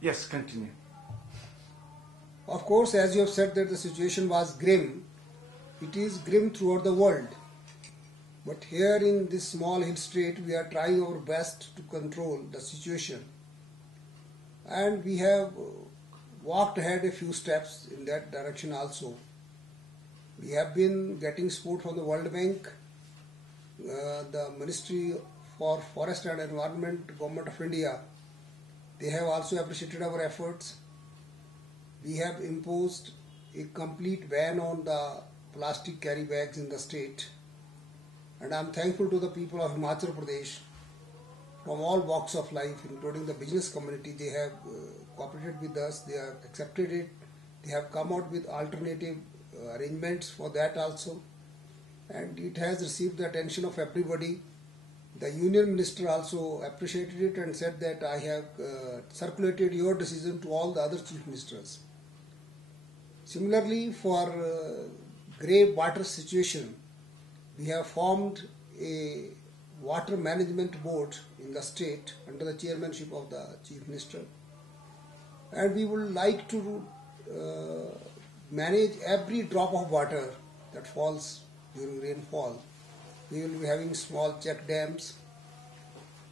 Yes, continue. Of course, as you have said that the situation was grim, it is grim throughout the world. But here in this small hill state, we are trying our best to control the situation. And we have walked ahead a few steps in that direction also. We have been getting support from the World Bank, the Ministry for Forest and Environment, Government of India. They have also appreciated our efforts. We have imposed a complete ban on the plastic carry bags in the state. And I am thankful to the people of Himachal Pradesh from all walks of life, including the business community. They have cooperated with us, they have accepted it, they have come out with alternative arrangements for that also. And it has received the attention of everybody. The Union Minister also appreciated it and said that I have circulated your decision to all the other Chief Ministers. Similarly, for grave water situation, we have formed a water management board in the state under the chairmanship of the Chief Minister. And we would like to manage every drop of water that falls during rainfall. We will be having small check dams,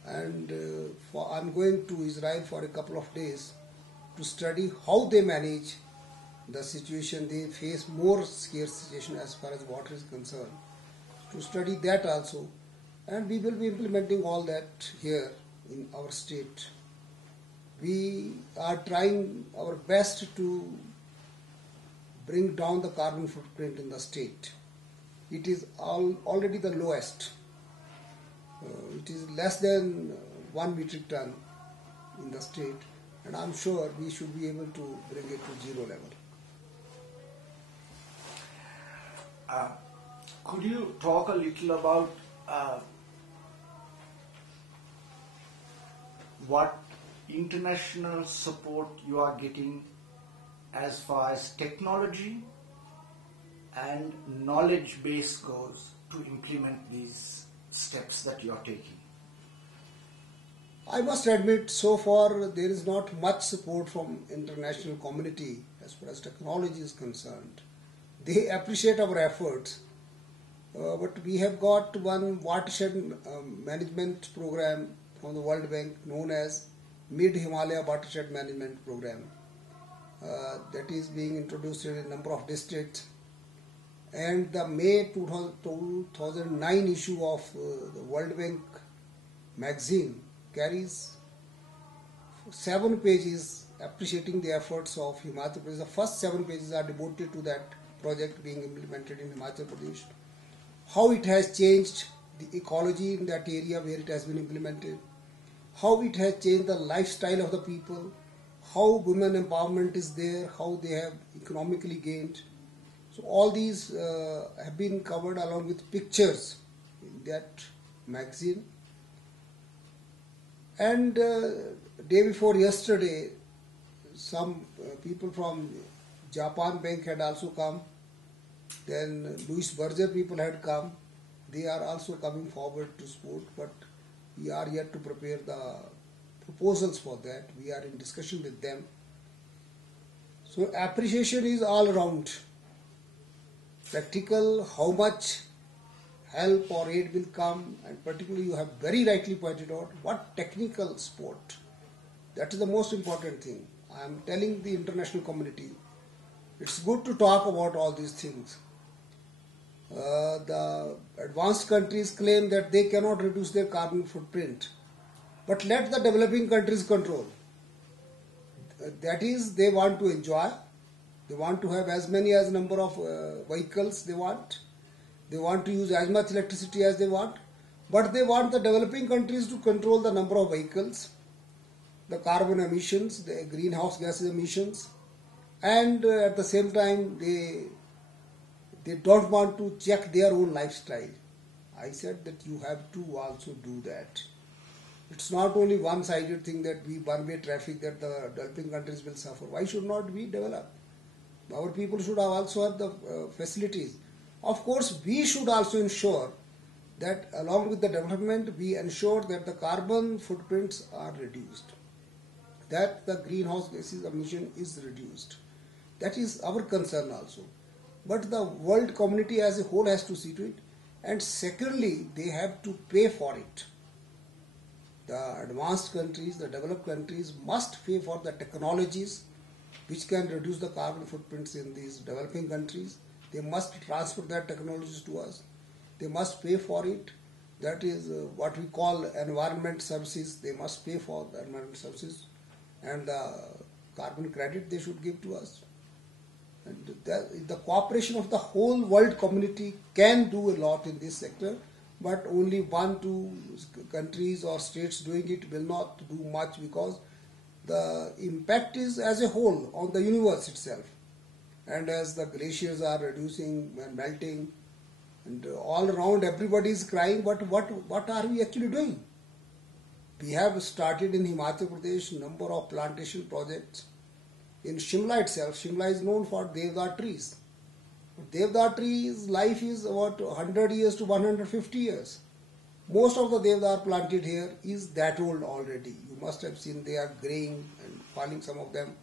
and I'm going to Israel for a couple of days to study how they manage the situation. They face more scarce situation as far as water is concerned. To study that also, and we will be implementing all that here in our state. We are trying our best to bring down the carbon footprint in the state. It is already the lowest. It is less than 1 metric ton in the state, and I'm sure we should be able to bring it to zero level. Could you talk a little about what international support you are getting as far as technology and knowledge base goes to implement these steps that you are taking? I must admit, so far there is not much support from international community as far as technology is concerned. They appreciate our efforts, but we have got one watershed management program from the World Bank known as Mid-Himalaya Watershed Management Program that is being introduced in a number of districts. And the May 2009 issue of the World Bank magazine carries 7 pages appreciating the efforts of Himachal Pradesh. The first 7 pages are devoted to that project being implemented in Himachal Pradesh. How it has changed the ecology in that area where it has been implemented, how it has changed the lifestyle of the people, how women empowerment is there, how they have economically gained. So all these have been covered along with pictures in that magazine. And day before yesterday, some people from Japan Bank had also come. Then Louis Berger people had come. They are also coming forward to support, but we are yet to prepare the proposals for that. We are in discussion with them. So appreciation is all around. Practical, how much help or aid will come, and particularly you have very rightly pointed out what technical support. That is the most important thing. I am telling the international community, it's good to talk about all these things. The advanced countries claim that they cannot reduce their carbon footprint, but let the developing countries control. That is, they want to enjoy. They want to have as many as number of vehicles they want. They want to use as much electricity as they want. But they want the developing countries to control the number of vehicles, the carbon emissions, the greenhouse gases emissions, and at the same time they don't want to check their own lifestyle. I said that you have to also do that. It's not only one-sided thing that we one-way traffic that the developing countries will suffer. Why should not we develop? Our people should also have the facilities. Of course, we should also ensure that along with the development, we ensure that the carbon footprints are reduced. that the greenhouse gases emission is reduced. That is our concern also. But the world community as a whole has to see to it. And secondly, they have to pay for it. The advanced countries, the developed countries must pay for the technologies which can reduce the carbon footprints in these developing countries. They must transfer that technologies to us. They must pay for it. That is what we call environment services. They must pay for the environment services, and the carbon credit they should give to us. And the cooperation of the whole world community can do a lot in this sector, but only 1-2 countries or states doing it will not do much, because the impact is as a whole on the universe itself. And as the glaciers are reducing and melting, and all around everybody is crying, but what are we actually doing? We have started in Himachal Pradesh number of plantation projects. In Shimla itself, Shimla is known for Devdar trees. Devdar trees life is about 100 years to 150 years. Most of the Devdar planted here is that old already. You must have seen they are graying and falling, some of them.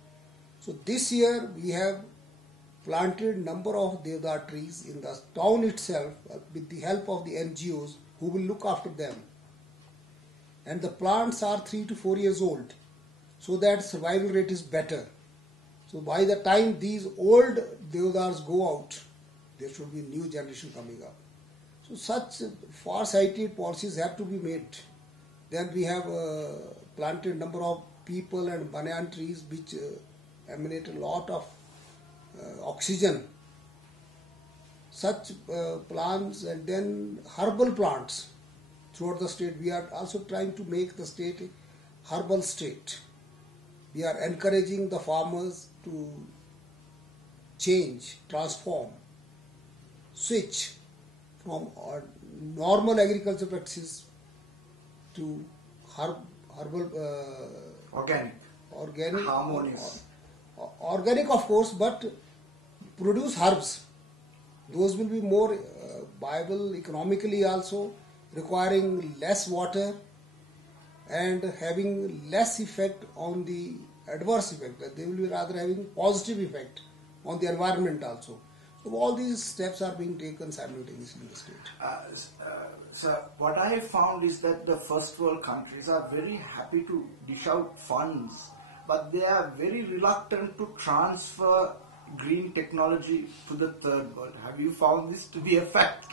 So this year we have planted number of Devdar trees in the town itself with the help of the NGOs who will look after them. And the plants are 3 to 4 years old, so that survival rate is better. So by the time these old Devdars go out, there should be new generation coming up. So such far-sighted policies have to be made. Then we have planted number of people and banyan trees which emanate a lot of oxygen. Such plants, and then herbal plants throughout the state. We are also trying to make the state a herbal state. We are encouraging the farmers to change, transform, switch from normal agriculture practices to herbal, organic, harmonious. Organic of course, but produce herbs. Those will be more viable economically also, requiring less water and having less effect on the adverse effect. They will be rather having positive effect on the environment also. So all these steps are being taken simultaneously in the state. So what I found is that the first world countries are very happy to dish out funds, but they are very reluctant to transfer green technology to the third world. Have you found this to be a fact?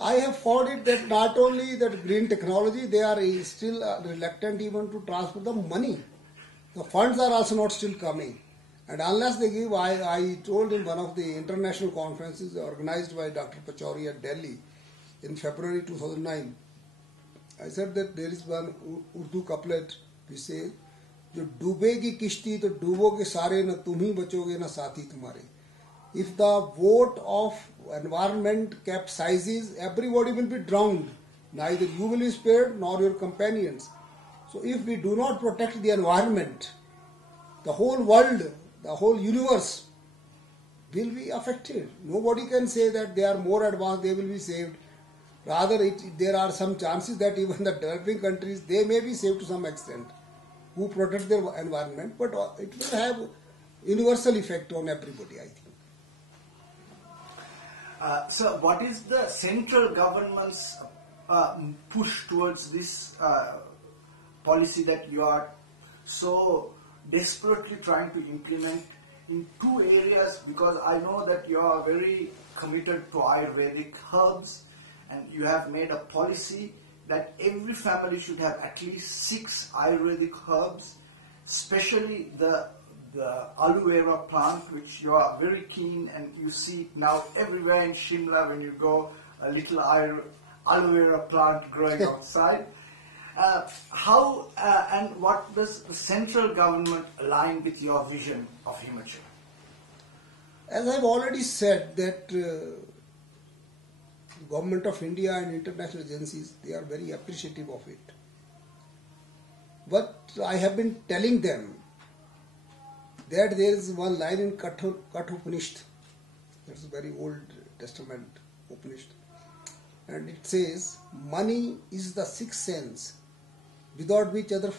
I have found it that not only that green technology, they are still reluctant even to transfer the money. The funds are also not still coming. And unless they give, I told in one of the international conferences organized by Dr. Pachauri at Delhi in February 2009, I said that there is one Urdu couplet which says, जो डूबेगी किश्ती तो डूबोगे सारे न तुम ही बचोगे न साथी तुम्हारे. If the boat of environment capsizes, everybody will be drowned. Neither you will be spared nor your companions. So if we do not protect the environment, the whole world, the whole universe will be affected. Nobody can say that they are more advanced, they will be saved. Rather, there are some chances that even the developing countries, they may be saved to some extent, who protect their environment, but it will have universal effect on everybody, I think. So what is the central government's push towards this policy that you are so desperately trying to implement in two areas? Because I know that you are very committed to Ayurvedic herbs, and you have made a policy that every family should have at least 6 Ayurvedic herbs, especially the aloe vera plant, which you are very keen, and you see it now everywhere in Shimla when you go, a little aloe vera plant growing outside. How and what does the central government align with your vision of Himachal? As I've already said that the Government of India and international agencies, they are very appreciative of it. But I have been telling them that there is one line in Kathopanishad, that's a very old testament Upanishad, and it says, money is the sixth sense without which other 5